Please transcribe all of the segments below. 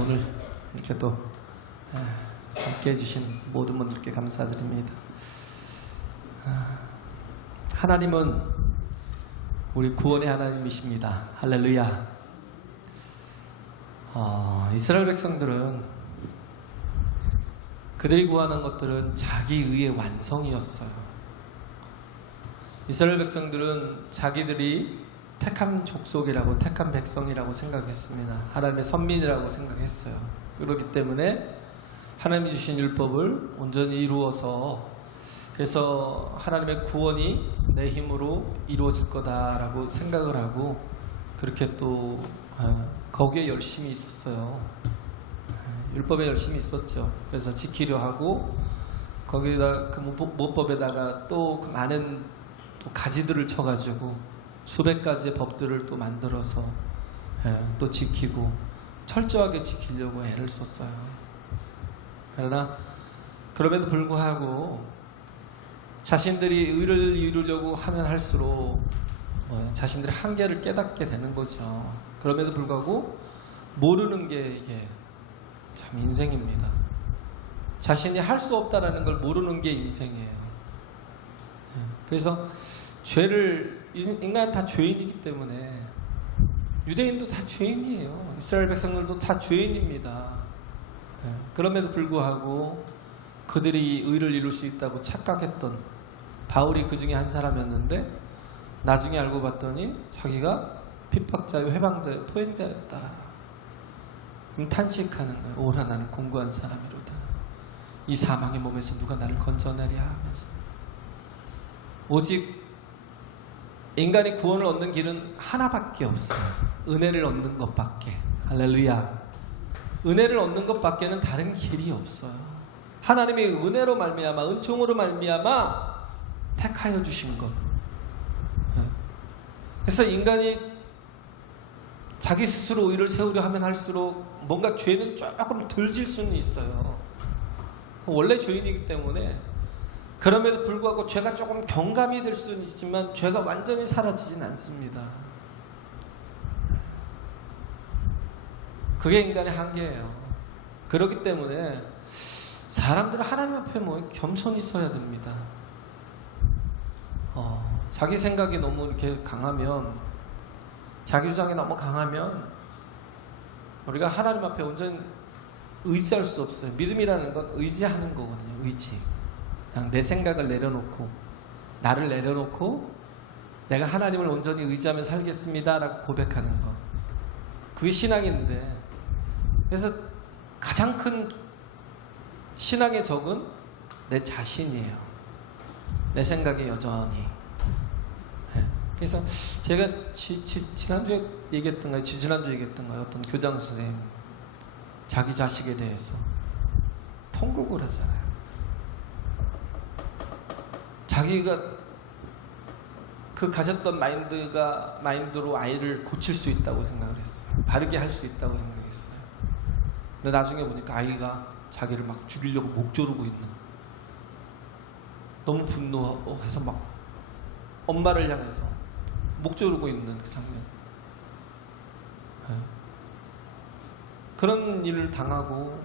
오늘 이렇게 또 함께 해주신 모든 분들께 감사드립니다. 하나님은 우리 구원의 하나님이십니다. 할렐루야. 이스라엘 백성들은 그들이 구하는 것들은 자기 의의 완성이었어요. 이스라엘 백성들은 자기들이 택한 족속이라고, 택한 백성이라고 생각했습니다. 하나님의 선민이라고 생각했어요. 그렇기 때문에 하나님이 주신 율법을 온전히 이루어서, 그래서 하나님의 구원이 내 힘으로 이루어질 거다라고 생각을 하고 그렇게 또 거기에 열심히 있었어요. 율법에 열심히 있었죠. 그래서 지키려 하고 거기다 그 모법에다가 또 그 많은 또 가지들을 쳐가지고 수백 가지의 법들을 또 만들어서 또 지키고 철저하게 지키려고 애를 썼어요. 그러나 그럼에도 불구하고 자신들이 의를 이루려고 하면 할수록 자신들의 한계를 깨닫게 되는 거죠. 그럼에도 불구하고 모르는 게 이게 참 인생입니다. 자신이 할 수 없다라는 걸 모르는 게 인생이에요. 그래서 인간은 다 죄인이기 때문에, 유대인도 다 죄인이에요. 이스라엘 백성들도 다 죄인입니다. 그럼에도 불구하고 그들이 의를 이룰 수 있다고 착각했던 바울이 그 중에 한 사람이었는데, 나중에 알고 봤더니 자기가 핍박자요, 회방자요, 포행자였다. 그럼 탄식하는 거예요. 오라 나는 공고한 사람이로다. 이 사망의 몸에서 누가 나를 건져내랴 하면서. 오직 인간이 구원을 얻는 길은 하나밖에 없어요. 은혜를 얻는 것밖에. 할렐루야. 은혜를 얻는 것밖에는 다른 길이 없어요. 하나님이 은혜로 말미암아, 은총으로 말미암아 택하여 주신 것. 그래서 인간이 자기 스스로 의를 세우려 하면 할수록 뭔가 죄는 조금 덜 질 수는 있어요. 원래 죄인이기 때문에. 그럼에도 불구하고 죄가 조금 경감이 될 수는 있지만 죄가 완전히 사라지진 않습니다. 그게 인간의 한계예요. 그렇기 때문에 사람들은 하나님 앞에 겸손히 서야 됩니다. 자기 생각이 너무 이렇게 강하면, 자기 주장이 너무 강하면 우리가 하나님 앞에 온전히 의지할 수 없어요. 믿음이라는 건 의지하는 거거든요. 의지. 그냥 내 생각을 내려놓고, 나를 내려놓고 내가 하나님을 온전히 의지하며 살겠습니다 라고 고백하는 것, 그게 신앙인데, 그래서 가장 큰 신앙의 적은 내 자신이에요. 내 생각에 여전히. 그래서 제가 지난주에 얘기했던가요? 지난주에 얘기했던가요? 어떤 교장 선생님 자기 자식에 대해서 통곡을 하잖아요. 자기가 그 가졌던 마인드로 아이를 고칠 수 있다고 생각을 했어요. 바르게 할 수 있다고 생각했어요. 근데 나중에 보니까 아이가 자기를 막 죽이려고 목 조르고 있는, 너무 분노해서 막 엄마를 향해서 목 조르고 있는 그 장면. 그런 일을 당하고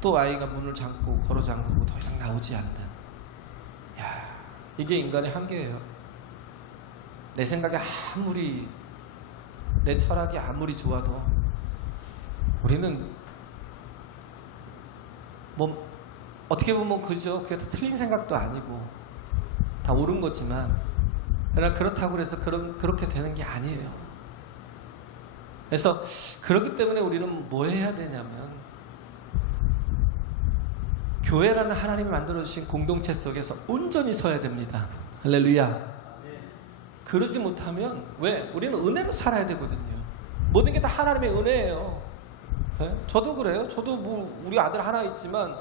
또 아이가 문을 걸어 잠그고 더 이상 나오지 않는. 이게 인간의 한계예요. 내 생각이 아무리, 내 철학이 아무리 좋아도 우리는 어떻게 보면 그죠, 그게 다 틀린 생각도 아니고 다 옳은 거지만, 그러나 그렇다고 해서 그렇게 되는 게 아니에요. 그래서 그렇기 때문에 우리는 뭐 해야 되냐면, 교회라는 하나님이 만들어주신 공동체 속에서 온전히 서야 됩니다. 할렐루야. 그러지 못하면, 왜? 우리는 은혜로 살아야 되거든요. 모든 게 다 하나님의 은혜예요. 저도 그래요. 저도 우리 아들 하나 있지만,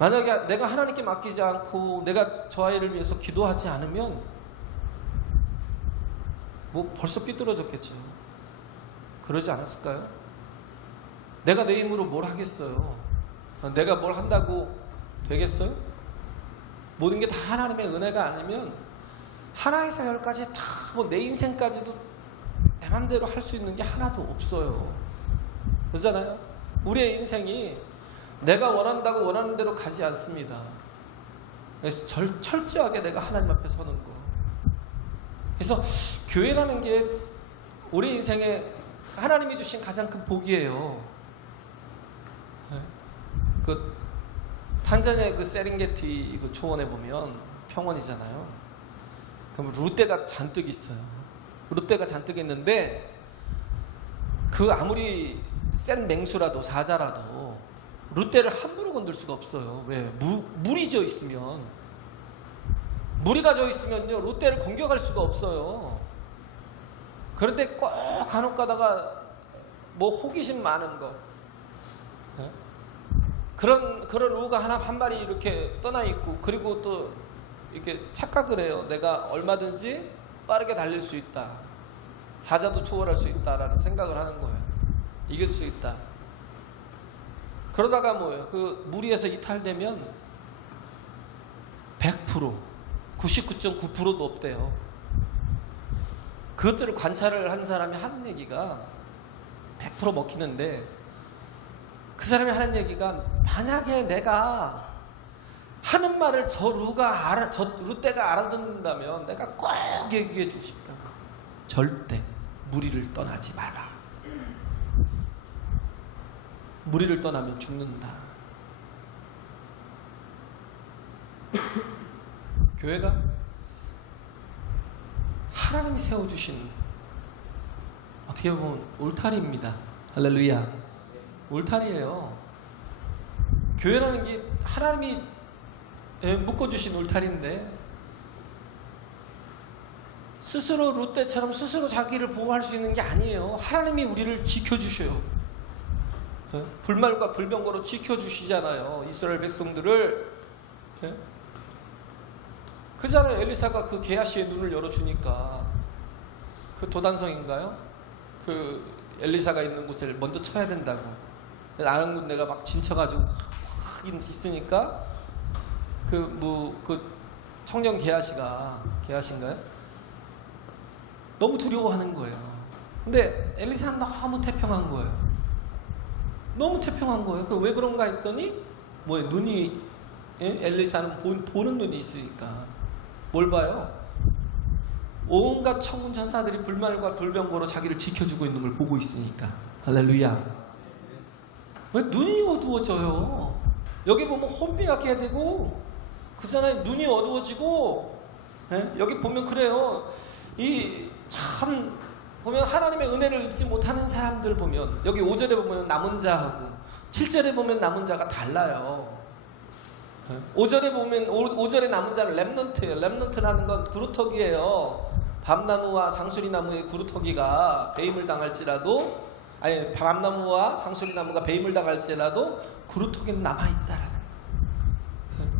만약에 내가 하나님께 맡기지 않고 내가 저 아이를 위해서 기도하지 않으면 뭐 벌써 삐뚤어졌겠죠. 그러지 않았을까요? 내가 내 힘으로 뭘 하겠어요? 내가 뭘 한다고 되겠어요? 모든 게 다 하나님의 은혜가 아니면 하나에서 열까지 다 뭐 내 인생까지도 내 맘대로 할 수 있는 게 하나도 없어요. 그렇잖아요? 우리의 인생이 내가 원한다고 원하는 대로 가지 않습니다. 그래서 철저하게 내가 하나님 앞에 서는 거. 그래서 교회라는 게 우리 인생에 하나님이 주신 가장 큰 복이에요. 그 탄자니아 그 세렝게티 그 초원에 보면 평원이잖아요. 그럼 룻대가 잔뜩 있어요. 룻대가 잔뜩 있는데 그 아무리 센 맹수라도 사자라도 룻대를 함부로 건들 수가 없어요. 왜? 물이 져 있으면, 물이 가져 있으면요 룻대를 공격할 수가 없어요. 그런데 꼭 간혹 가다가 뭐 호기심 많은 거, 그런 루가 한 마리 이렇게 떠나 있고, 그리고 또 이렇게 착각을 해요. 내가 얼마든지 빠르게 달릴 수 있다, 사자도 초월할 수 있다라는 생각을 하는 거예요. 이길 수 있다. 그러다가 뭐예요? 그 무리에서 이탈되면 100%, 99.9%도 없대요. 그것들을 관찰을 한 사람이 하는 얘기가 100% 먹히는데, 그 사람이 하는 얘기가, 만약에 내가 하는 말을 저 룻대가 알아듣는다면 내가 꼭 얘기해 주고 싶다. 절대 무리를 떠나지 마라. 무리를 떠나면 죽는다. 교회가 하나님이 세워주신, 어떻게 보면 울타리입니다. 할렐루야. 울타리예요. 교회라는 게 하나님이 묶어주신 울타리인데, 스스로 룻대처럼 스스로 자기를 보호할 수 있는 게 아니에요. 하나님이 우리를 지켜주셔요. 불말과 불병거로 지켜주시잖아요, 이스라엘 백성들을. 그잖아요. 엘리사가 그 게하시의 눈을 열어주니까, 그 도단성인가요? 그 엘리사가 있는 곳을 먼저 쳐야 된다고. 아는 군대가 막 진쳐가지고 확 있으니까 그 청년 게하시인가요? 너무 두려워하는 거예요. 근데 엘리사는 너무 태평한 거예요. 너무 태평한 거예요. 왜 그런가 했더니 눈이, 엘리사는 보는 눈이 있으니까. 뭘 봐요? 온갖 천군 천사들이 불말과 불병거로 자기를 지켜주고 있는 걸 보고 있으니까. 할렐루야. 왜 눈이 어두워져요? 여기 보면 혼미하게 되고, 그잖아요. 눈이 어두워지고, 여기 보면 그래요. 참 보면 하나님의 은혜를 입지 못하는 사람들 보면, 여기 5절에 보면 남은 자하고 7절에 보면 남은 자가 달라요. 5절에 보면 5절에 남은 자는 렘넌트예요. 렘넌트라는 건 구루터기예요. 밤나무와 상수리나무의 구루터기가 배임을 당할지라도, 밤나무와 상수리나무가 배임을 당할지라도 구루터기는 남아있다라는 거예요.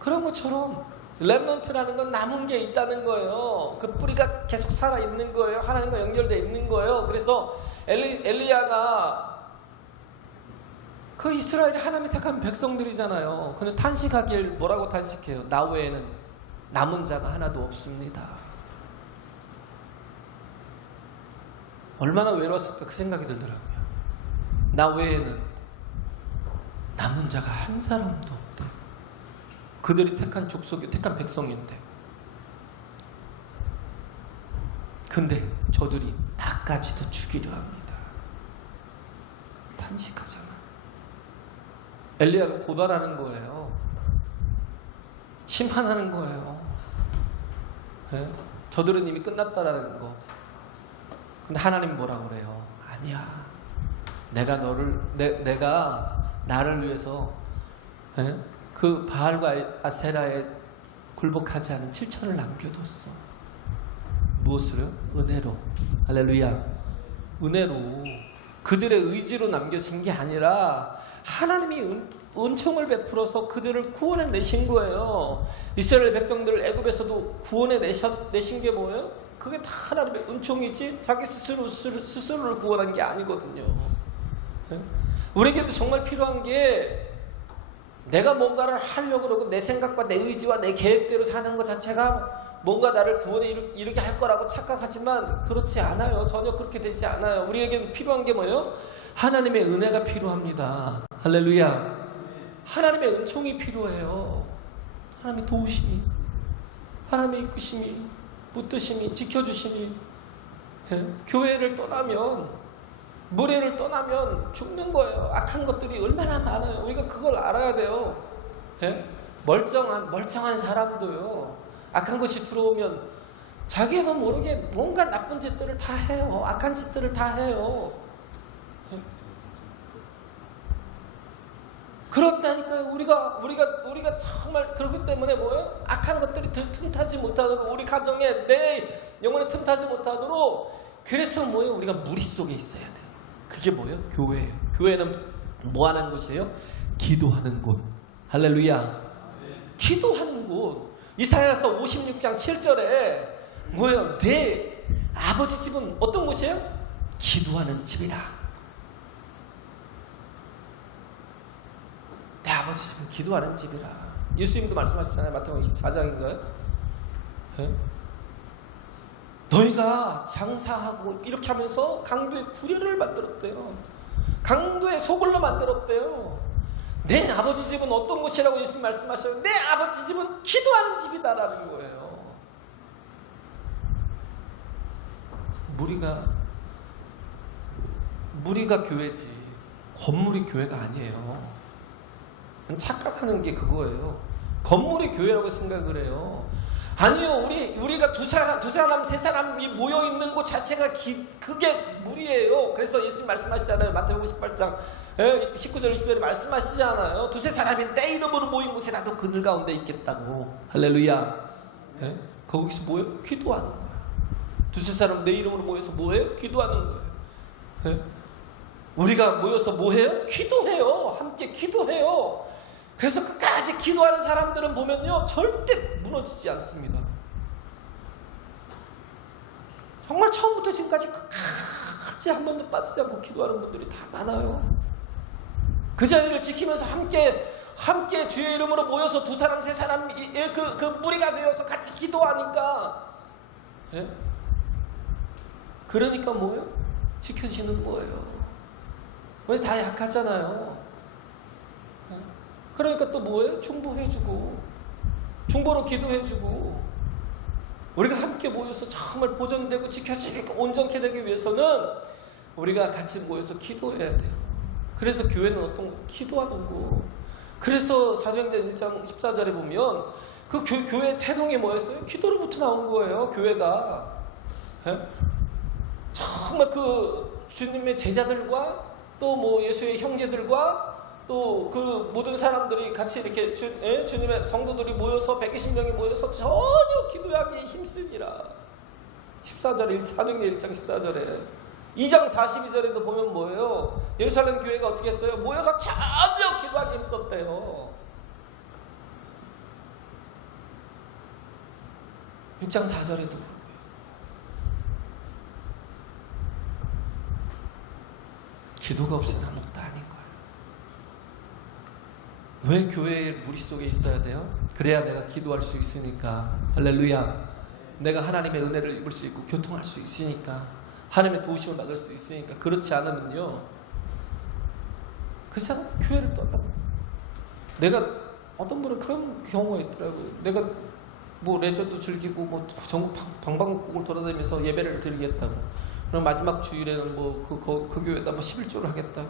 그런 것처럼 렘넌트라는 건 남은 게 있다는 거예요. 그 뿌리가 계속 살아있는 거예요. 하나님과 연결되어 있는 거예요. 그래서 엘리야가, 그 이스라엘이 하나님이 택한 백성들이잖아요. 근데 탄식하길 뭐라고 탄식해요? 나 외에는 남은 자가 하나도 없습니다. 얼마나 외로웠을까 그 생각이 들더라고요. 나 외에는 남은 자가 한 사람도 없대. 그들이 택한 족속이, 택한 백성인데. 근데 저들이 나까지도 죽이려 합니다. 탄식하잖아. 엘리야가 고발하는 거예요. 심판하는 거예요. 저들은 이미 끝났다라는 거. 근데 하나님 뭐라고 그래요? 아니야. 내가 나를 위해서 그 바알과 아세라에 굴복하지 않은 7천을 남겨뒀어. 무엇으로요? 은혜로. 할렐루야. 은혜로. 그들의 의지로 남겨진 게 아니라 하나님이 은총을 베풀어서 그들을 구원해 내신 거예요. 이스라엘 백성들을 애굽에서도 구원해 내신 게 뭐예요? 그게 다 하나님의 은총이지 자기 스스로를 구원한 게 아니거든요. 우리에게도 정말 필요한 게 내가 뭔가를 하려고 그러고 내 생각과 내 의지와 내 계획대로 사는 것 자체가 뭔가 나를 구원에 이르게 할 거라고 착각하지만 그렇지 않아요. 전혀 그렇게 되지 않아요. 우리에게는 필요한 게 뭐예요? 하나님의 은혜가 필요합니다. 할렐루야. 하나님의 은총이 필요해요. 하나님의 도우심이, 하나님의 이끄심이, 붙드심이, 지켜주심이. 교회를 떠나면, 무례를 떠나면 죽는 거예요. 악한 것들이 얼마나 많아요. 우리가 그걸 알아야 돼요. 멀쩡한 사람도요, 악한 것이 들어오면 자기도 모르게 뭔가 나쁜 짓들을 다 해요. 악한 짓들을 다 해요. 그렇다니까요. 우리가 정말 그렇기 때문에 뭐예요? 악한 것들이 틈타지 못하도록, 우리 가정에 내 영혼에 틈타지 못하도록, 그래서 뭐예요? 우리가 무리 속에 있어야 돼요. 그게 뭐예요? 교회예요. 교회는 뭐 하는 곳이에요? 기도하는 곳. 할렐루야. 기도하는 곳. 이사야서 56장 7절에 뭐예요? 내 아버지 집은 어떤 곳이에요? 기도하는 집이다. 내 아버지 집은 기도하는 집이라. 예수님도 말씀하셨잖아요. 마태복음 24장인가요? 너희가 장사하고 이렇게 하면서 강도의 구례를 만들었대요. 강도의 소굴로 만들었대요. 내 아버지 집은 어떤 곳이라고 예수님 말씀하셔요? 내 아버지 집은 기도하는 집이다라는 거예요. 무리가 교회지 건물이 교회가 아니에요. 착각하는 게 그거예요. 건물이 교회라고 생각을 해요. 아니요, 우리가 두 사람, 세 사람이 모여 있는 곳 자체가 그게 무리예요. 그래서 예수님 말씀하시잖아요. 마태복음 18장 19절 20절에 말씀하시잖아요. 두세 사람이 내 이름으로 모인 곳에 나도 그들 가운데 있겠다고. 할렐루야. 거기서 뭐예요? 기도하는 거야. 두세 사람 내 이름으로 모여서 뭐해요? 기도하는 거예요. 우리가 모여서 뭐해요? 기도해요. 함께 기도해요. 그래서 끝까지 기도하는 사람들은 보면요, 절대 무너지지 않습니다. 정말 처음부터 지금까지 끝까지 한 번도 빠지지 않고 기도하는 분들이 다 많아요. 그 자리를 지키면서 함께 주의 이름으로 모여서 두 사람 세 사람 그 무리가 되어서 같이 기도하니까, 그러니까 뭐예요? 지켜지는 거예요. 왜? 다 약하잖아요. 그러니까 또 뭐예요? 중보해주고, 중보로 기도해주고, 우리가 함께 모여서 정말 보존되고 지켜지고 온전케 되기 위해서는 우리가 같이 모여서 기도해야 돼요. 그래서 교회는 어떤 기도하는 거. 그래서 사도행전 1장 14절에 보면 그 교회 태동이 뭐였어요? 기도로부터 나온 거예요. 교회가. 정말 그 주님의 제자들과 또 뭐 예수의 형제들과 또 그 모든 사람들이 같이 이렇게 주님의 성도들이 모여서 120명이 모여서 전혀 기도하기에 힘쓰니라. 14절에 사도행전 1장 14절에 2장 42절에도 보면 뭐예요? 예루살렘 교회가 어떻게 했어요? 모여서 전혀 기도하기에 힘썼대요. 6장 4절에도 기도가 없으면 아무것도 아닌 거예요. 왜 교회의 무리 속에 있어야 돼요? 그래야 내가 기도할 수 있으니까. 할렐루야. 내가 하나님의 은혜를 입을 수 있고 교통할 수 있으니까, 하나님의 도우심을 받을 수 있으니까. 그렇지 않으면요, 그렇잖아요. 교회를 떠나고. 내가 어떤 분은 그런 경우가 있더라고요. 내가 뭐 레저도 즐기고 뭐 전국 방방곡곡을 돌아다니면서 예배를 드리겠다고. 그럼 마지막 주일에는 뭐 그 교회에다 뭐 11조를 하겠다고.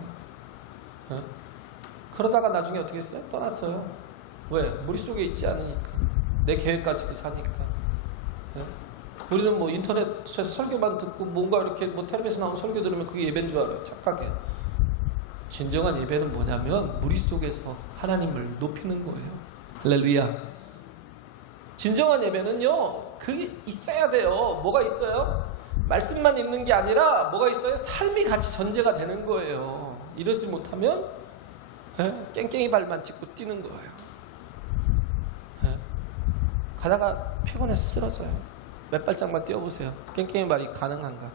그러다가 나중에 어떻게 했어요? 떠났어요. 왜? 무리 속에 있지 않으니까. 내 계획까지 사니까. 우리는 뭐 인터넷에서 설교만 듣고 뭔가 이렇게 뭐 텔레비에서 나온 설교 들으면 그게 예배인 줄 알아요. 착하게. 진정한 예배는 뭐냐면 무리 속에서 하나님을 높이는 거예요. 할렐루야. 진정한 예배는요, 그게 있어야 돼요. 뭐가 있어요? 말씀만 있는 게 아니라 뭐가 있어요? 삶이 같이 전제가 되는 거예요. 이러지 못하면 깽깽이 발만 짚고 뛰는 거예요. 가다가 피곤해서 쓰러져요. 몇 발짝만 뛰어보세요. 깽깽이 발이 가능한가?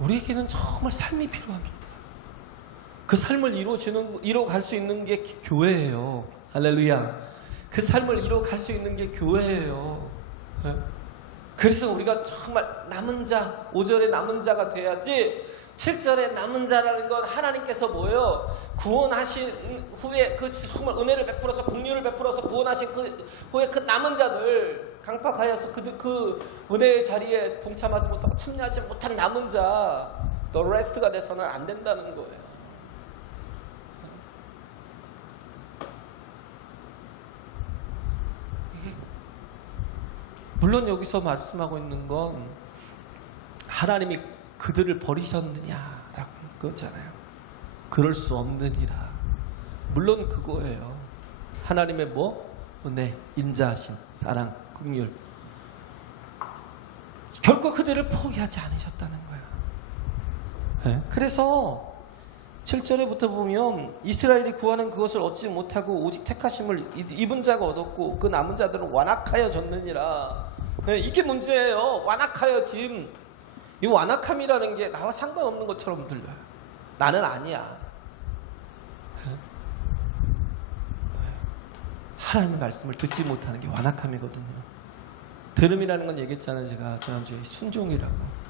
우리에게는 정말 삶이 필요합니다. 그 삶을 이루어갈 수 있는 게 교회예요. 할렐루야. 그 삶을 이루어갈 수 있는 게 교회예요. 그래서 우리가 정말 남은 자, 5절에 남은 자가 돼야지. 7절에 남은 자라는 건 하나님께서 뭐예요? 구원하신 후에 그 정말 은혜를 베풀어서 긍휼을 베풀어서 구원하신 그 후에 그 남은 자들 강팍하여서 그 은혜의 자리에 동참하지 못하고 참여하지 못한 남은 자, 더 레스트가 돼서는 안 된다는 거예요. 물론 여기서 말씀하고 있는 건 하나님이 그들을 버리셨느냐라고 그거잖아요. 그럴 수 없느니라. 물론 그거예요. 하나님의 뭐? 은혜, 인자하심, 사랑, 긍휼. 결코 그들을 포기하지 않으셨다는 거예요. 네? 그래서 7절에부터 보면 이스라엘이 구하는 그것을 얻지 못하고 오직 택하심을 입은 자가 얻었고 그 남은 자들은 완악하여졌느니라. 네, 이게 문제예요. 완악하여짐. 이 완악함이라는 게 나와 상관없는 것처럼 들려요. 나는 아니야. 하나님의 말씀을 듣지 못하는 게 완악함이거든요. 들음이라는 건 얘기했잖아요. 제가 지난주에 순종이라고.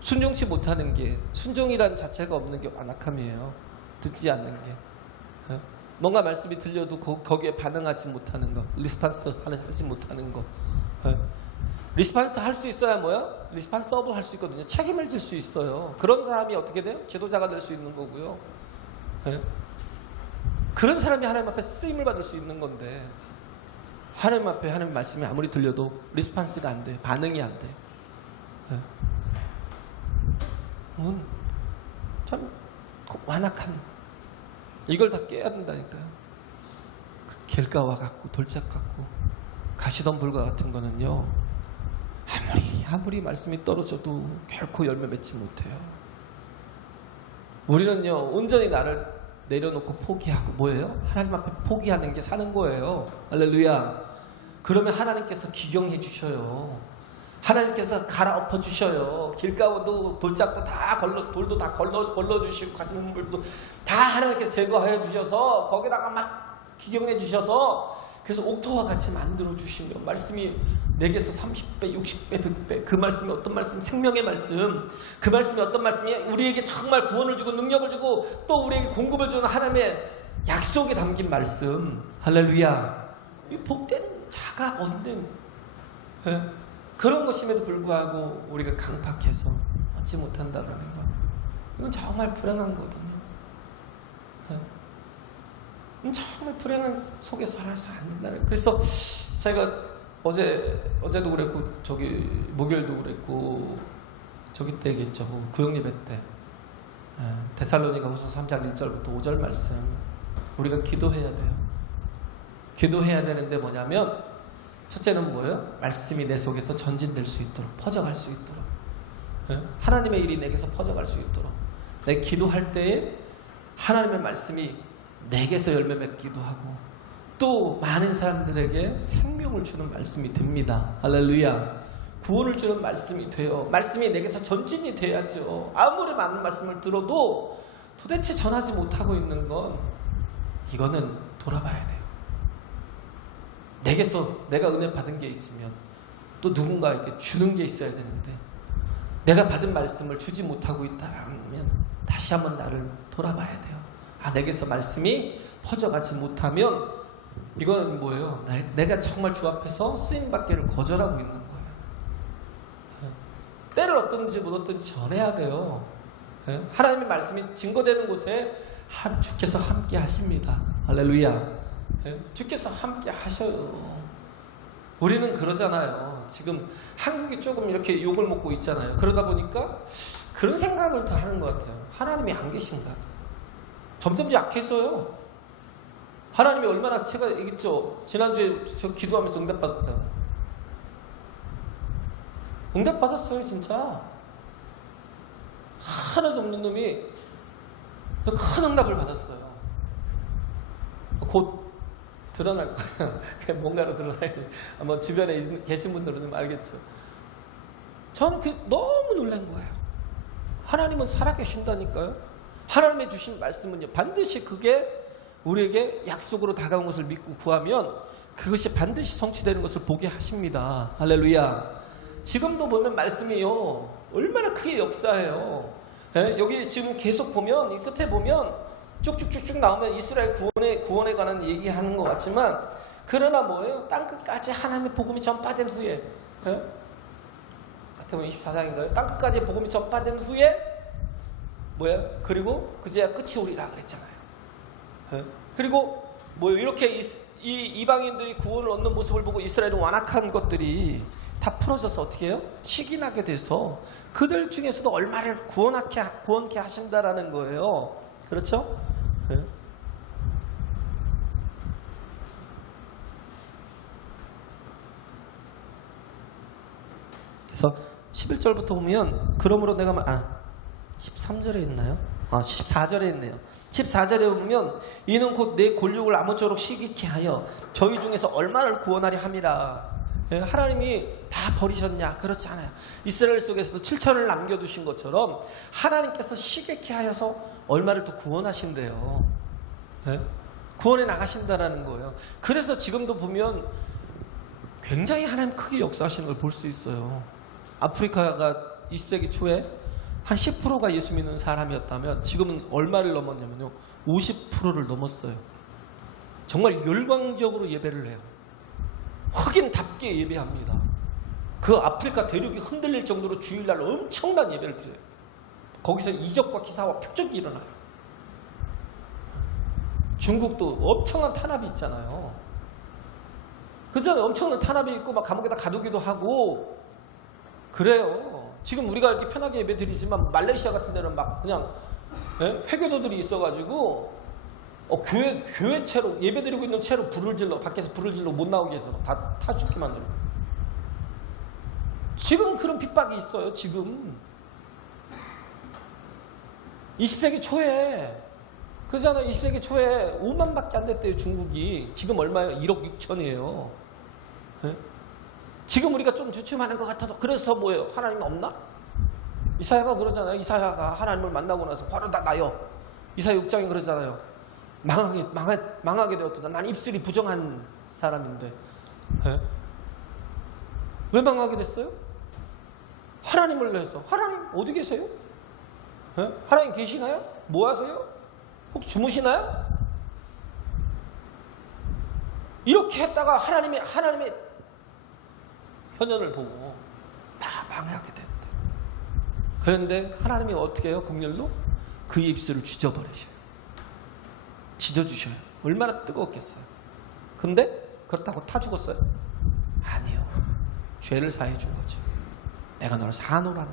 순종치 못하는 게, 순종이라는 자체가 없는 게 완악함이에요. 듣지 않는 게. 뭔가 말씀이 들려도 거기에 반응하지 못하는 거, 리스판스 하지 못하는 거. 리스판스 할 수 있어야 뭐야? 리스판서블 할 수 있거든요. 책임을 질 수 있어요. 그런 사람이 어떻게 돼요? 지도자가 될 수 있는 거고요. 그런 사람이 하나님 앞에 쓰임을 받을 수 있는 건데, 하나님 앞에 하나님 말씀이 아무리 들려도 리스판스가 안 돼. 반응이 안 돼. 참 완악한, 이걸 다 깨야 된다니까요. 그 길가와 같고 돌짝 같고 가시덤불과 같은 거는요, 아무리 말씀이 떨어져도 결코 열매 맺지 못해요. 우리는요, 온전히 나를 내려놓고 포기하고 뭐예요? 하나님 앞에 포기하는 게 사는 거예요. 할렐루야. 그러면 하나님께서 기경해 주셔요. 하나님께서 갈아엎어 주셔요. 길가도 돌짝도 다 돌도 다 걸러 주시고 가시덤불도 다 하나님께서 제거해 주셔서 거기다가 막 기경해 주셔서, 그래서 옥토와 같이 만들어 주시면 말씀이 내게서 30배, 60배, 100배, 그 말씀이 어떤 말씀, 생명의 말씀, 그 말씀이 어떤 말씀이 우리에게 정말 구원을 주고 능력을 주고 또 우리에게 공급을 주는 하나님의 약속에 담긴 말씀. 할렐루야. 이 복된 자가 얻는 그런 것임에도 불구하고 우리가 강팍해서 얻지 못한다는 거, 이건 정말 불행한 거거든요. 정말 불행한 속에서 살아서 안 된다는 거예요. 그래서 제가 어제도 그랬고 목요일도 그랬고 저기 때겠죠. 구역 예배 때 데살로니가 후서 3장 1절부터 5절 말씀, 우리가 기도해야 돼요. 기도해야 되는데 뭐냐면, 첫째는 뭐예요? 말씀이 내 속에서 전진될 수 있도록, 퍼져갈 수 있도록, 하나님의 일이 내게서 퍼져갈 수 있도록, 내 기도할 때에 하나님의 말씀이 내게서 열매 맺기도 하고 또 많은 사람들에게 생명을 주는 말씀이 됩니다. 할렐루야. 구원을 주는 말씀이 돼요. 말씀이 내게서 전진이 돼야죠. 아무리 많은 말씀을 들어도 도대체 전하지 못하고 있는 건, 이거는 돌아봐야 돼요. 내게서 내가 은혜 받은 게 있으면 또 누군가에게 주는 게 있어야 되는데, 내가 받은 말씀을 주지 못하고 있다면 다시 한번 나를 돌아봐야 돼요. 내게서 말씀이 퍼져가지 못하면 이거는 뭐예요? 내가 정말 주 앞에서 쓰임받기를 거절하고 있는 거예요. 때를 얻든지 못 얻든지 전해야 돼요. 하나님의 말씀이 증거되는 곳에 주께서 함께 하십니다. 할렐루야. 주께서 함께 하셔요. 우리는 그러잖아요. 지금 한국이 조금 이렇게 욕을 먹고 있잖아요. 그러다 보니까 그런 생각을 더 하는 것 같아요. 하나님이 안 계신가? 점점 약해져요. 하나님이 얼마나, 제가 얘기했죠. 지난주에 저 기도하면서 응답받았다고. 응답받았어요, 진짜. 하나도 없는 놈이 큰 응답을 받았어요. 곧 드러날 거예요. 그냥 뭔가로 드러나요. 아마 주변에 계신 분들은 알겠죠. 저는 너무 놀란 거예요. 하나님은 살아계신다니까요. 하나님의 주신 말씀은요, 반드시 그게 우리에게 약속으로 다가온 것을 믿고 구하면 그것이 반드시 성취되는 것을 보게 하십니다. 할렐루야. 지금도 보면 말씀이요, 얼마나 크게 역사해요. 여기 지금 계속 보면, 이 끝에 보면 쭉쭉쭉쭉 나오면 이스라엘 구원에 관한 얘기하는 것 같지만, 그러나 뭐예요? 땅끝까지 하나님의 복음이 전파된 후에, 마태복음 24장인가요? 땅끝까지 복음이 전파된 후에 뭐예요? 그리고 그제야 끝이 오리라 그랬잖아요. 그리고 뭐예요? 이렇게 이방인들이 구원을 얻는 모습을 보고 이스라엘은 완악한 것들이 다 풀어져서 어떻게 해요? 식인하게 돼서 그들 중에서도 얼마를 구원케 하신다라는 거예요. 그렇죠? 그래서 11절부터 보면, 그러므로 내가 13절에 있나요? 14절에 있네요. 14절에 보면, 이는 곧 내 골육을 아무쪼록 시기케 하여 저희 중에서 얼마를 구원하리 함이라. 하나님이 다 버리셨냐? 그렇지 않아요. 이스라엘 속에서도 7천을 남겨두신 것처럼 하나님께서 시기케 하여서 얼마를 또 구원하신대요. 구원해 나가신다라는 거예요. 그래서 지금도 보면 굉장히 하나님 크게 역사하시는 걸 볼 수 있어요. 아프리카가 20세기 초에 한 10%가 예수 믿는 사람이었다면 지금은 얼마를 넘었냐면요, 50%를 넘었어요. 정말 열광적으로 예배를 해요. 흑인답게 예배합니다. 그 아프리카 대륙이 흔들릴 정도로 주일날 엄청난 예배를 드려요. 거기서 이적과 기사와 표적이 일어나요. 중국도 엄청난 탄압이 있잖아요. 그래서 엄청난 탄압이 있고 막 감옥에다 가두기도 하고 그래요. 지금 우리가 이렇게 편하게 예배 드리지만 말레이시아 같은 데는 막 그냥 회교도들이 있어가지고 교회 채로 예배 드리고 있는 채로 불을 질러, 밖에서 불을 질러 못 나오게 해서 다 죽게 만들고. 지금 그런 핍박이 있어요. 지금 20세기 초에 그러잖아요. 20세기 초에 5만밖에 안 됐대요. 중국이. 지금 얼마예요? 1억 6천이에요. 지금 우리가 좀 주춤하는 것 같아도, 그래서 뭐예요? 하나님 없나? 이사야가 그러잖아요. 이사야가 하나님을 만나고 나서 화를 다 나요. 이사야 6장에 그러잖아요. 망하게 되었다. 난 입술이 부정한 사람인데. 왜 망하게 됐어요? 하나님을 위해서. 하나님 어디 계세요? 하나님 계시나요? 뭐 하세요? 혹 주무시나요? 이렇게 했다가 하나님의 현현을 보고 다 망하게 됐다. 그런데 하나님이 어떻게 해요? 긍휼로 그 입술을 찢어버리셔요. 찢어주셔요. 얼마나 뜨거웠겠어요. 근데 그렇다고 타 죽었어요? 아니요. 죄를 사해 준 거죠. 내가 너를 사노라는.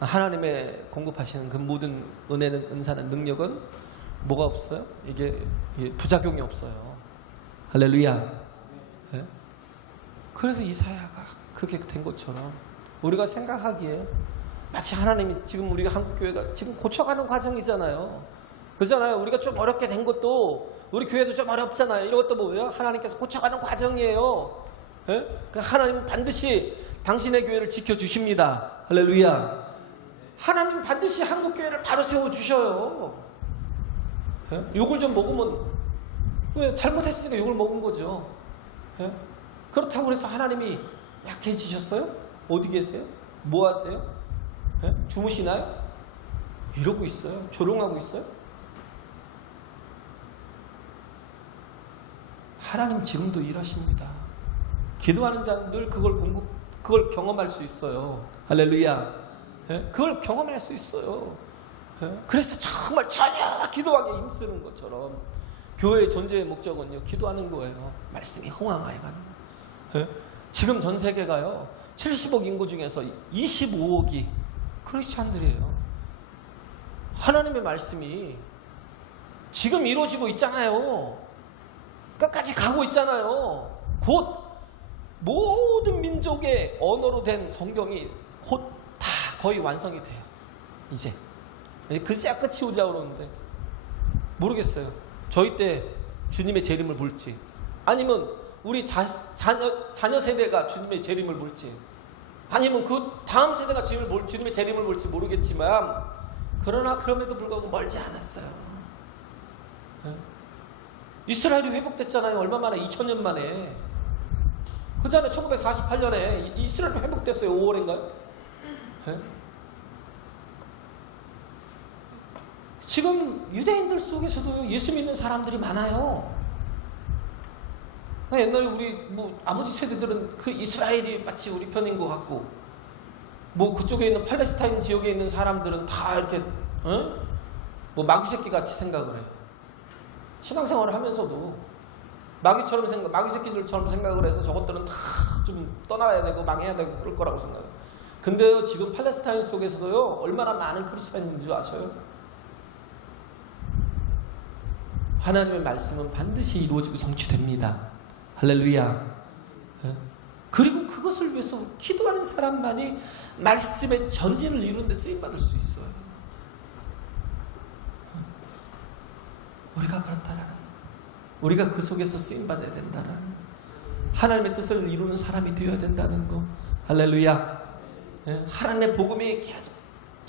하나님의 공급하시는 그 모든 은혜는, 은사는, 능력은 뭐가 없어요? 이게 부작용이 없어요. 할렐루야. 네? 그래서 이사야가 그렇게 된 것처럼 우리가 생각하기에 마치 하나님이 지금 우리가 한국교회가 지금 고쳐가는 과정이잖아요. 그렇잖아요. 우리가 좀 어렵게 된 것도, 우리 교회도 좀 어렵잖아요. 이런 것도 뭐예요? 하나님께서 고쳐가는 과정이에요. 하나님은 반드시 당신의 교회를 지켜주십니다. 할렐루야. 하나님은 반드시 한국교회를 바로 세워주셔요. 욕을 좀 먹으면, 왜? 잘못했으니까 욕을 먹은 거죠. 그렇다고 해서 하나님이 약해지셨어요? 어디 계세요? 뭐 하세요? 주무시나요? 이러고 있어요. 조롱하고 있어요. 하나님 지금도 일하십니다. 기도하는 자는 늘 그걸 경험할 수 있어요. 할렐루야. 그걸 경험할 수 있어요. 그래서 정말 전혀 기도하기 힘쓰는 것처럼 교회의 존재의 목적은요, 기도하는 거예요. 말씀이 흥황하여 가는 거예요. 지금 전 세계가요, 70억 인구 중에서 25억이 크리스찬들이에요. 하나님의 말씀이 지금 이루어지고 있잖아요. 끝까지 가고 있잖아요. 곧 모든 민족의 언어로 된 성경이 곧 다 거의 완성이 돼요. 이제 글쎄야 끝이 오려고 그러는데 모르겠어요. 저희 때 주님의 재림을 볼지, 아니면 우리 자녀 세대가 주님의 재림을 볼지, 아니면 그 다음 세대가 주님의 재림을 볼지 모르겠지만, 그러나 그럼에도 불구하고 멀지 않았어요. 이스라엘이 회복됐잖아요. 얼마 만에? 2000년 만에. 그전에 1948년에 이스라엘이 회복됐어요. 5월인가요? 지금 유대인들 속에서도 예수 믿는 사람들이 많아요. 옛날에 우리 아버지 세대들은 그 이스라엘이 마치 우리 편인 것 같고, 그쪽에 있는 팔레스타인 지역에 있는 사람들은 다 이렇게 마귀 새끼 같이 생각을 해요. 신앙생활을 하면서도 마귀 새끼들처럼 생각을 해서 저것들은 다 좀 떠나야 되고 망해야 되고 그럴 거라고 생각해요. 근데요, 지금 팔레스타인 속에서도요, 얼마나 많은 크리스찬인 줄 아셔요? 하나님의 말씀은 반드시 이루어지고 성취됩니다. 할렐루야. 그리고 그것을 위해서 기도하는 사람만이 말씀의 전진을 이루는 데 쓰임받을 수 있어요. 우리가 그렇다라는, 우리가 그 속에서 쓰임받아야 된다라는, 하나님의 뜻을 이루는 사람이 되어야 된다는 거. 할렐루야. 하나님의 복음이 계속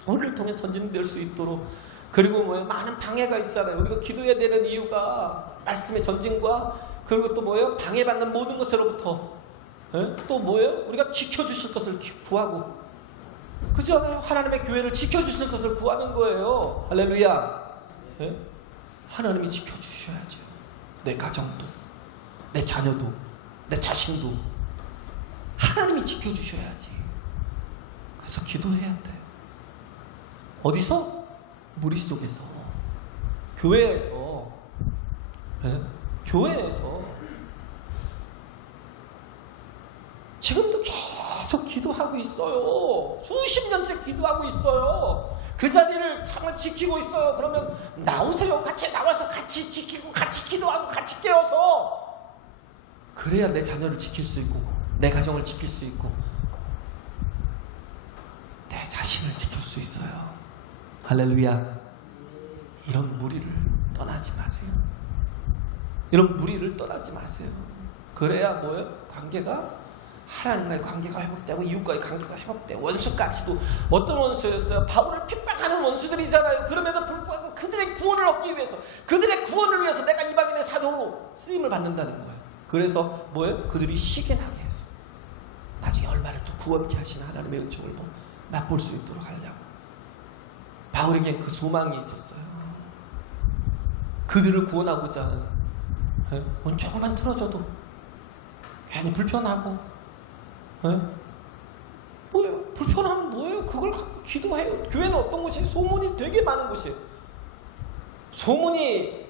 우리를 통해 전진될 수 있도록. 그리고 많은 방해가 있잖아요. 우리가 기도해야 되는 이유가 말씀의 전진과, 그리고 또 방해받는 모든 것으로부터, 또 우리가 지켜주실 것을 구하고, 그잖아요. 하나님의 교회를 지켜주실 것을 구하는 거예요. 할렐루야. 하나님이 지켜주셔야죠. 내 가정도, 내 자녀도, 내 자신도 하나님이 지켜주셔야지. 그래서 기도해야 돼. 어디서? 무리 속에서, 교회에서, 교회에서. 지금도 계속 기도하고 있어요. 수십 년째 기도하고 있어요. 그 자리를 정말 지키고 있어요. 그러면 나오세요. 같이 나와서 같이 지키고, 같이 기도하고, 같이 깨어서. 그래야 내 자녀를 지킬 수 있고, 내 가정을 지킬 수 있고, 내 자신을 지킬 수 있어요. 할렐루야. 이런 무리를 떠나지 마세요. 이런 무리를 떠나지 마세요. 그래야 관계가, 하나님과의 관계가 회복되고, 이웃과의 관계가 회복되고. 원수까지도, 어떤 원수였어요? 바울을 핍박하는 원수들이잖아요. 그럼에도 불구하고 그들의 구원을 얻기 위해서, 그들의 구원을 위해서 내가 이방인의 사도로 쓰임을 받는다는 거예요. 그래서 그들이 쉬게 나게 해서 나중에 얼마를 또 구원케 하시는 하나님의 은총을 맛볼 수 있도록 하려고. 바울에겐 그 소망이 있었어요. 그들을 구원하고자 하는, 조금만 틀어져도 괜히 불편하고, 불편하면 뭐예요? 그걸 갖고 기도해요. 교회는 어떤 곳이에요? 소문이 되게 많은 곳이에요. 소문이,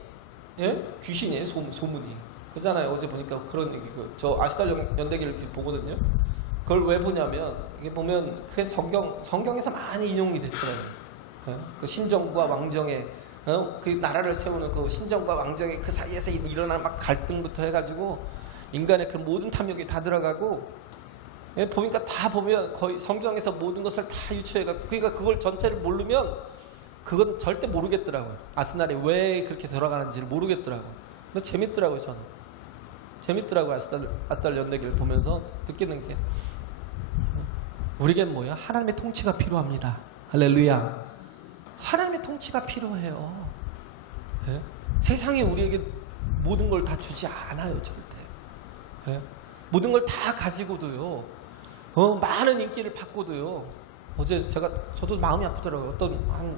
귀신이에요. 소문이. 그잖아요. 어제 보니까 그런 얘기, 저 아시달 연대기를 보거든요. 그걸 왜 보냐면, 이게 보면 그게 성경에서 많이 인용이 됐더라고요. 그 신정과 왕정의, 그 나라를 세우는 그 신정과 왕정의 그 사이에서 일어나는 막 갈등부터 해가지고 인간의 그 모든 탐욕이 다 들어가고, 보니까 다 보면 거의 성경에서 모든 것을 다 유추해가지고, 그러니까 그걸 전체를 모르면 그건 절대 모르겠더라고요. 아스날이 왜 그렇게 돌아가는지를 모르겠더라고요. 근데 재밌더라고요. 저는 재밌더라고요. 아스달 연대기를 보면서 느끼는 게, 우리에겐 하나님의 통치가 필요합니다. 할렐루야. 하나님의 통치가 필요해요. 세상이 우리에게 모든 걸 다 주지 않아요. 절대. 모든 걸 다 가지고도요, 많은 인기를 받고도요. 어제 저도 마음이 아프더라고요. 어떤 한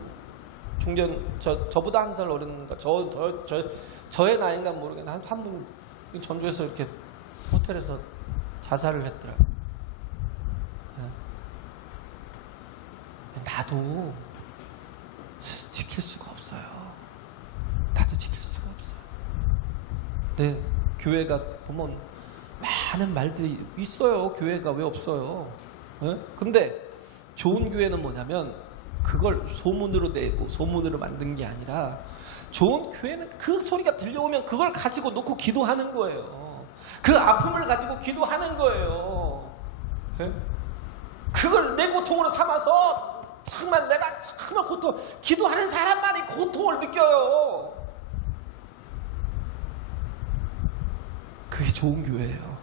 중년, 저보다 한 살 어린가, 저의 나이인가 모르겠는데 한 분 전주에서 이렇게 호텔에서 자살을 했더라고요. 나도 지킬 수가 없어요. 나도 지킬 수가 없어요. 네, 교회가 보면 많은 말들이 있어요. 교회가 왜 없어요? 근데 좋은 교회는 뭐냐면, 그걸 소문으로 내고 소문으로 만든 게 아니라 좋은 교회는 그 소리가 들려오면 그걸 가지고 놓고 기도하는 거예요. 그 아픔을 가지고 기도하는 거예요. 네? 그걸 내 고통으로 삼아서 정말 내가 정말 기도하는 사람만이 고통을 느껴요. 그게 좋은 교회예요.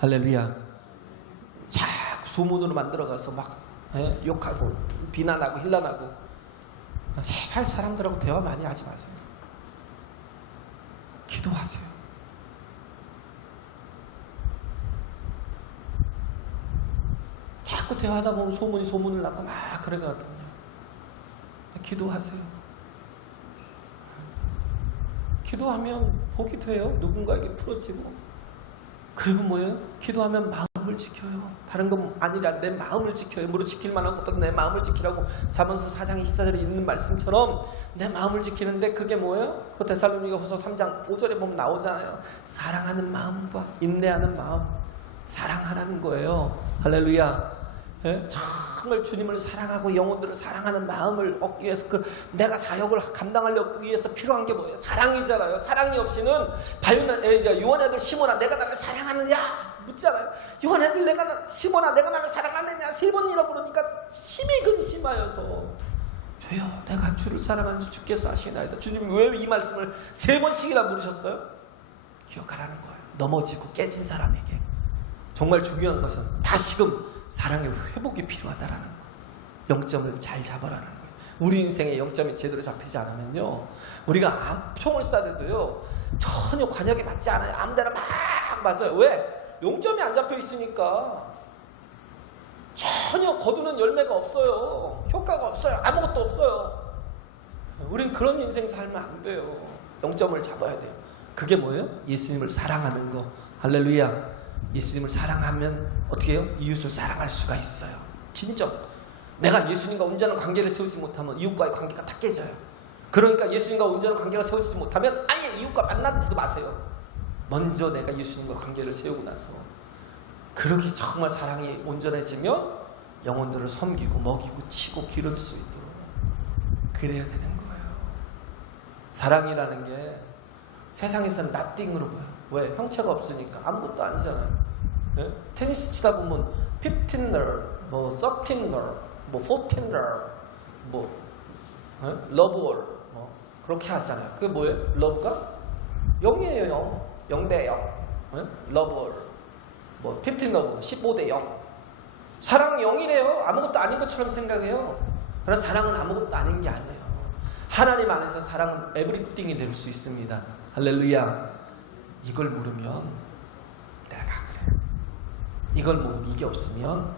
할렐루야. 자꾸 소문으로 만들어가서 막 욕하고 비난하고 힐난하고, 제발 사람들하고 대화 많이 하지 마세요. 기도하세요. 자꾸 대화하다 보면 소문을 낳고 막 그러거든요. 기도하세요. 기도하면 복이 돼요. 누군가에게 풀어지고. 그리고 뭐예요? 기도하면 마음을 지켜요. 다른 건 아니라 내 마음을 지켜요. 무릇 지킬 만한 것보다 내 마음을 지키라고 잠언서 4장 24절에 있는 말씀처럼 내 마음을 지키는데, 그게 뭐예요? 그 데살로니가후서 3장 5절에 보면 나오잖아요. 사랑하는 마음과 인내하는 마음, 사랑하라는 거예요. 할렐루야. 예? 정말 주님을 사랑하고 영혼들을 사랑하는 마음을 얻기 위해서, 내가 사역을 감당하려고 위해서 필요한 게 뭐예요? 사랑이잖아요. 사랑이 없이는 요한 아들 시몬아 내가 나를 사랑하느냐 묻잖아요. 요한 아들 시몬아 내가 나를 사랑하느냐 3번이나 물으니까 힘이 근심하여서, 주여 내가 주를 사랑하는지 주께서 아시나이다. 주님이 왜 이 말씀을 3번씩이나 물으셨어요? 기억하라는 거예요. 넘어지고 깨진 사람에게 정말 중요한 것은 다시금 사랑의 회복이 필요하다라는 거. 0점을 잘 잡아라는 거예요. 우리 인생의 0점이 제대로 잡히지 않으면요, 우리가 총을 쏴대도요 전혀 관역에 맞지 않아요. 아무데나 막 맞아요. 왜? 0점이 안 잡혀 있으니까 전혀 거두는 열매가 없어요. 효과가 없어요. 아무것도 없어요. 우린 그런 인생 살면 안 돼요. 0점을 잡아야 돼요. 그게 뭐예요? 예수님을 사랑하는 거. 할렐루야. 예수님을 사랑하면 어떻게 해요? 이웃을 사랑할 수가 있어요. 진정. 내가 예수님과 온전한 관계를 세우지 못하면 이웃과의 관계가 다 깨져요. 그러니까 예수님과 온전한 관계가 세워지지 못하면 아예 이웃과 만나지도 마세요. 먼저 내가 예수님과 관계를 세우고 나서, 그렇게 정말 사랑이 온전해지면 영혼들을 섬기고 먹이고 치고 기를 수 있도록 그래야 되는 거예요. 사랑이라는 게 세상에서는 nothing으로 보여요. 왜? 형체가 없으니까 아무것도 아니잖아요. 네? 테니스 치다 보면 15널, 뭐 13널, 뭐 14널, 뭐 러브월, 뭐 그렇게 하잖아요. 그게 뭐예요? 러브가 0이에요. 0대 0. 네? 러브월, 뭐 15러브 15대 0. 사랑 0이래요. 아무것도 아닌 것처럼 생각해요. 그래서 사랑은 아무것도 아닌 게 아니에요. 하나님 안에서 사랑은 에브리띵이 될 수 있습니다. 할렐루야. 이걸 모르면 내가 그래. 이걸 모르면 이게 없으면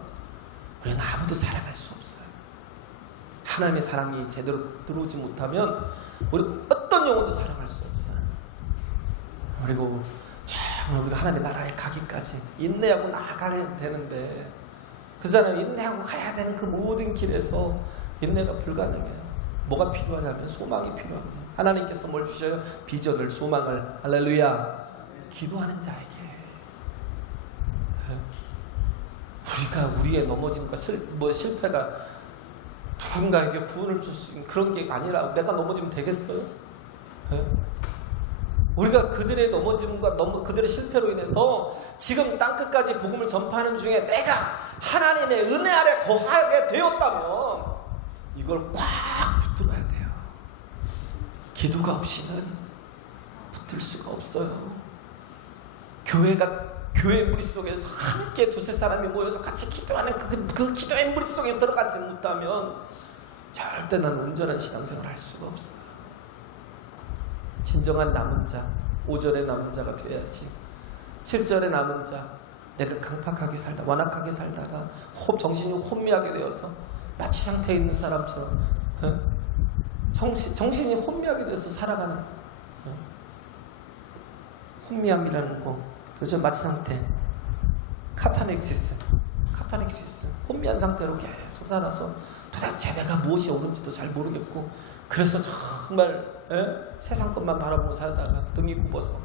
우리는 아무도 사랑할 수 없어요. 하나님의 사랑이 제대로 들어오지 못하면 우리 어떤 영혼도 사랑할 수 없어요. 그리고 정말 우리가 하나님의 나라에 가기까지 인내하고 나아가야 되는데, 그 사람은 인내하고 가야 되는 그 모든 길에서 인내가 불가능해요. 뭐가 필요하냐면 소망이 필요하거든요. 하나님께서 뭘 주셔요? 비전을, 소망을. 할렐루야. 기도하는 자에게. 우리가 우리의 넘어짐과 실패가 누군가에게 구원을 줄 수 있는 그런 게 아니라 내가 넘어지면 되겠어요? 우리가 그들의 넘어짐과 그들의 실패로 인해서 지금 땅끝까지 복음을 전파하는 중에 내가 하나님의 은혜 아래 거하게 되었다면 이걸 꽉 붙들어야 돼요. 기도가 없이는 붙들 수가 없어요. 교회 무리 속에서 함께 두세 사람이 모여서 같이 기도하는 그 기도의 무리 속에 들어가지 못하면 절대 난 온전한 신앙생활을 할 수가 없어요. 진정한 남은 자, 5절의 남은 자가 되어야지. 7절의 남은 자, 내가 강팍하게 살다, 완악하게 살다가 정신이 혼미하게 되어서 마취 상태에 있는 사람처럼 정신이 혼미하게 돼서 살아가는 혼미함이라는 거. 그래서 마취 상태, 카타넥시스, 혼미한 상태로 계속 살아서 도대체 내가 무엇이 오는지도 잘 모르겠고, 그래서 정말 세상 것만 바라보며 살다가 등이 굽어서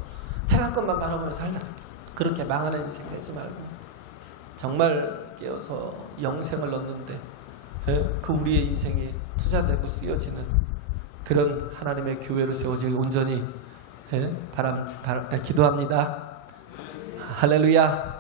세상 것만 바라보며 살다가 그렇게 망하는 인생 되지 말고 정말 깨어서 영생을 얻는데 그 우리의 인생이 투자되고 쓰여지는 그런 하나님의 교회로 세워지길 온전히 기도합니다. 할렐루야.